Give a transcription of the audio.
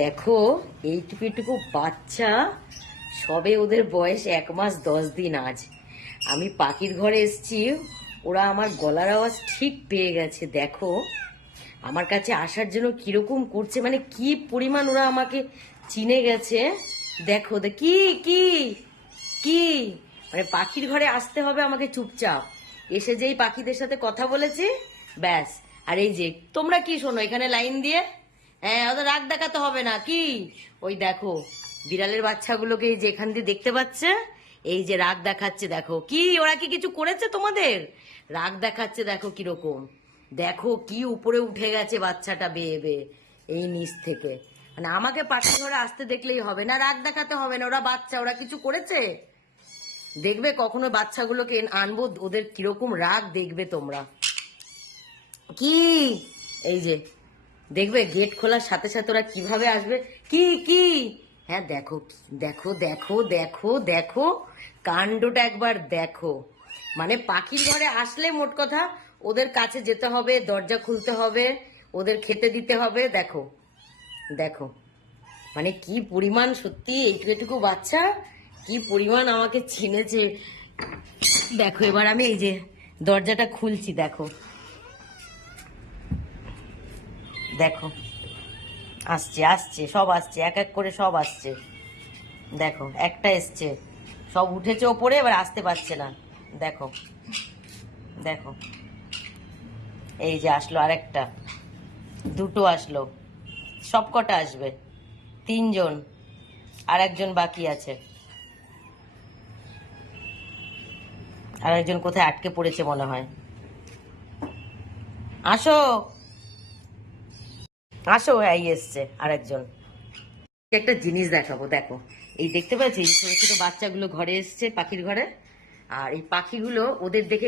দেখো এইটুকু এইটুকু বাচ্চা, সবে ওদের বয়স 1 মাস 10 দিন আজ। আমি পাখির ঘরে এসছি, ওরা আমার গলার আওয়াজ ঠিক পেয়ে গেছে। দেখো আমার কাছে আসার জন্য কিরকম করছে, মানে কি পরিমাণ ওরা আমাকে চিনে গেছে। দেখো কি কি কি মানে পাখির ঘরে আসতে হবে আমাকে চুপচাপ, এসে যেই পাখিদের সাথে কথা বলেছি ব্যাস। আর এই যে তোমরা কি শোনো এখানে লাইন দিয়ে, হ্যাঁ ওদের রাগ দেখাতে হবে না কি। ওই দেখো বিড়ালের বাচ্চাগুলোকে এই যে এখান দিয়ে দেখতে পাচ্ছে, এই যে রাগ দেখাচ্ছে। দেখো কি ওরা কি কিছু করেছে তোমাদের, রাগ দেখাচ্ছে। দেখো কিরকম, দেখো কি উপরে উঠে গেছে বাচ্চাটা বেয়ে বেয়ে এই নিচ থেকে। মানে আমাকে পাখি ঘরে আসতে দেখলেই হবে না, রাগ দেখাতে হবে না। ওরা বাচ্চা, ওরা কিছু করেছে? দেখবে কখনো বাচ্চাগুলোকে আনবো, ওদের কিরকম রাগ দেখবে তোমরা। কি এই যে দেখবে গেট খোলার সাথে সাথে ওরা কিভাবে আসবে। কি কি হ্যাঁ দেখো দেখো দেখো দেখো দেখো কাণ্ডটা একবার দেখো। মানে পাখির ঘরে আসলে মোট কথা ওদের কাছে যেতে হবে, দরজা খুলতে হবে, ওদের খেতে দিতে হবে। দেখো দেখো মানে কি পরিমাণ, সত্যি এইটুকু এইটুকু বাচ্চা কি পরিমাণ আমাকে চিনেছে। দেখো এবার আমি এই যে দরজাটা খুলছি, দেখো দেখো আসছে আসছে সব আসছে, এক এক করে সব আসছে। দেখো একটা এসছে, সব উঠেছে ওপরে, এবার আসতে পারছে না। দেখো দেখো এই যে আসলো আরেকটা, দুটো আসলো, সব কটা আসবে, তিনজন, আর একজন বাকি আছে। আর একজন কোথায় আটকে পড়েছে মনে হয়। আসো আসো, এই এসছে আর একজন। একটা জিনিস দেখাবো, দেখো এই দেখতে পাচ্ছি ছোট ছোট বাচ্চাগুলো ঘরে এসছে পাখির ঘরে, আর এই পাখিগুলো ওদের দেখে